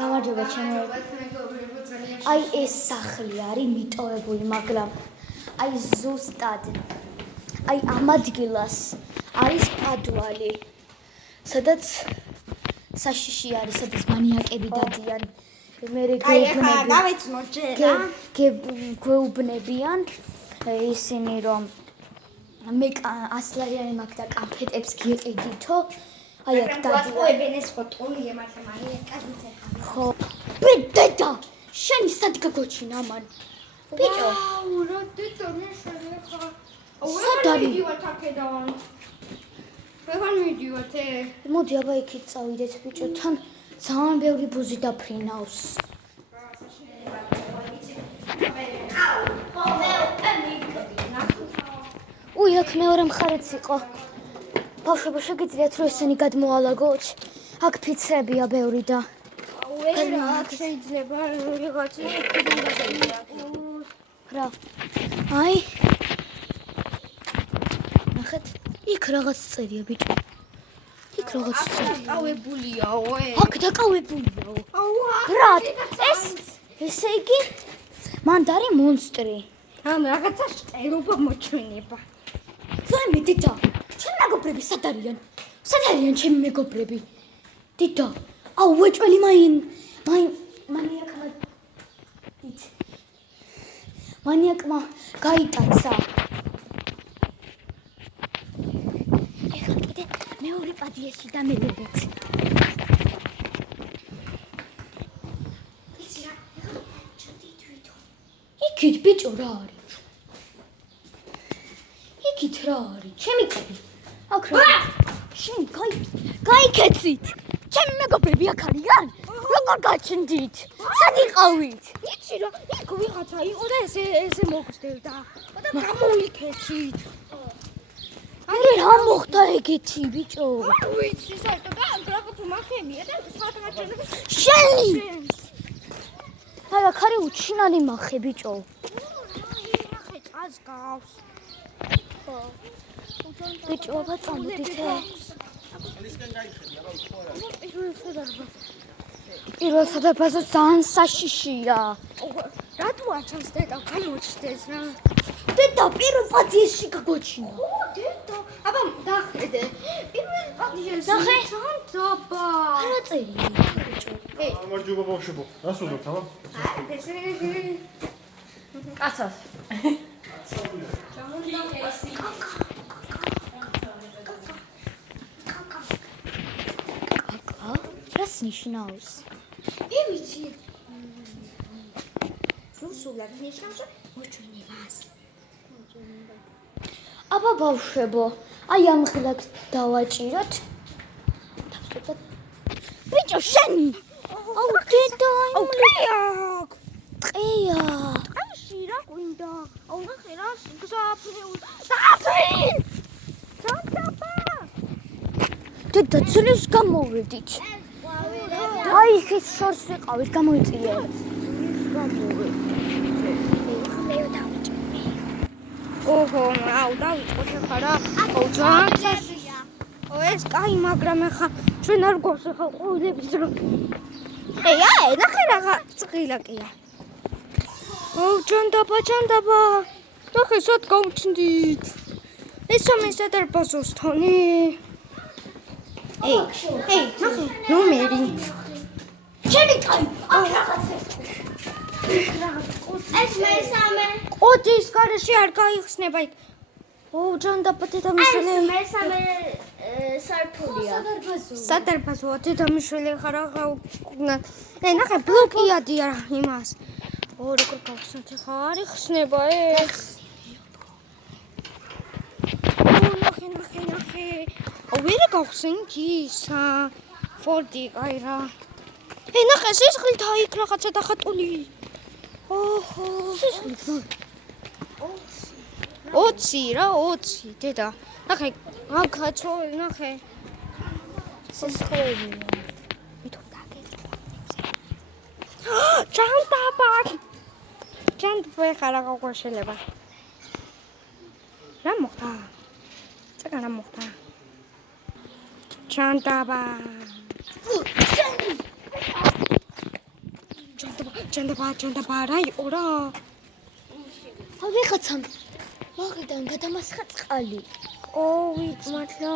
გამარჯობა ჩემო. აი ეს სახლი არის მიტოვებული, მაგრამ აი ზუსტად აი ამ ადგილას არის პადვალი, სადაც საშიში არის, სადაც მანიაკები დადიან. მე გეუბნებიან ისინი რომ მე 100 ლარიანი მაქვს და კამფეტებს გიყიდითო. აი აქ დადიან ეს ფოტოი ემართა მანიაკები ხარ. ხო. ბედდა, შენი სად გაგოჩინა მან? ბიჭო. აუ, რა დედა მეშენე ხარ. სად არის? ვეღარ მიდივართ. მოდი აბა იქით წავიდეთ ბიჭო, თან ძალიან ბევრი ბუზი დაფრინავს. უი, აქ მეორე მხარეც იყო. ბავშვებო, შეგიძლიათ რომ ესენი გადმოალაგოთ? აქ ფიცრებია ბევრი და აქ შეიძლება ვიღაცა რა. აი. ნახეთ, იქ რაღაც წერია ბიჭო. იქ რაღაც წერია. დაკავებულიაო ეს. აქ დაკავებულიაო. რა? ესე იგი მან დარი მონსტრი. ამ რაღაცა შტერობა მოჩვენება. ვაიმე დედა, ჩემი მეგობრები სად არიან? სად არიან ჩემი მეგობრები? დედა, აუ ვეჭველი მანიაკმა გაიტაცა. ეხლა კიდე მეორე პადიეში დამედეთ. იცი რა, ეხლა ჩადით ვითო. იქით ბიჭო რა არის? იქით რა არის? ჩემი კაბი. აქ რა? შენ გაიქეცით. ჩემი მეგობრები აქ არიან? როგორ გაჩნდით? სად იყავით? იცი რა, იქ ვიღაცა იყო და ესე მოგზდევდა. და გამოიქეცით. აი რა მოხდა ეგეთი ბიჭო? არ ვიცი, საერთოდ და რაღაც მახემია და საათგაჩენები. შენი! აი აქ არის უჩინარი მახე ბიჭო. ნახე, წას გავს. ხო. ბიჭო, აბა წამოდით. პირველ სადარბაზო ძალიან საშიშია. რატო არ ჩანს დედა გამოჩნდეს რა? დედა პირველ პადიეში გაგოჩინა. ო დედა, აბა დახედე. პირველ პადიეში ნახე. ჩანდაბა. რა წერია ბიჭო? გამარჯობა ბავშვებო. რას ვუძებთ, აბა? კაცას. რას ნიშნავს? მე ვიცი. რუსულად ნიშნავს მოჩვენებას. აბა ბავშვებო, აი ამ ღილაკს დავაჭიროთ. დავსვეთოთ. ბიჭო, შენი! აუ დედა, აუ კეაკ. ყია. ტყეში რა გვინდა? აუ ნახე რა, საფრინ! ჩანდაბა. დედა, ძლივს გამოვედით. აი ხის შორს ვიყავით, გამოიწიეთ. ოჰო, აუ დავიწყოთ ახლა რა. აუ ძალიან ეს კაი, მაგრამ ახლა ჩვენ არ გვაქვს ახლა ყოველთვის რომ აი, ნახე რაღაც წღილაკია. აუ ჩანდაბა. ნახე სად გავჩნდით. ეს ამის სადარბაზოს თონი. ეი, ნახე, ნომერი. ჩემი კაი, აქ რაღაცა. ეს მესამე. ყოდის გარეშე არ გაიხსნება იქ. ოუ, ჩანდაბა დედამიშვილი. ეს მესამე სართულია. სადარბაზოა დედამიშვილი ხარ აღა უკნა. ნახე, ბლოკიადია იმას. ო, როგორ გავხსნათ ახლა არ იხსნება ეს. ნახე. ვერ გავხსენით ისა. ფორდი კაი რა. ნახე, სისხლით აიქ რაღაცა დახატული. ოჰო. სისხლით. 20 რა, 20 დედა. ნახე, აქაცო, ნახე. სისხლია. მითო დაგეძრა. ჩანდაბა. ჩანდაბა ხარა გაგაშელება. რა მოხდა? წაგანა მოხდა. ჩანდაბა. ჭანდა რა იყო რა ვიღაცამ მაგიდან გადამასხა წყალი. ო ვიცი მართლა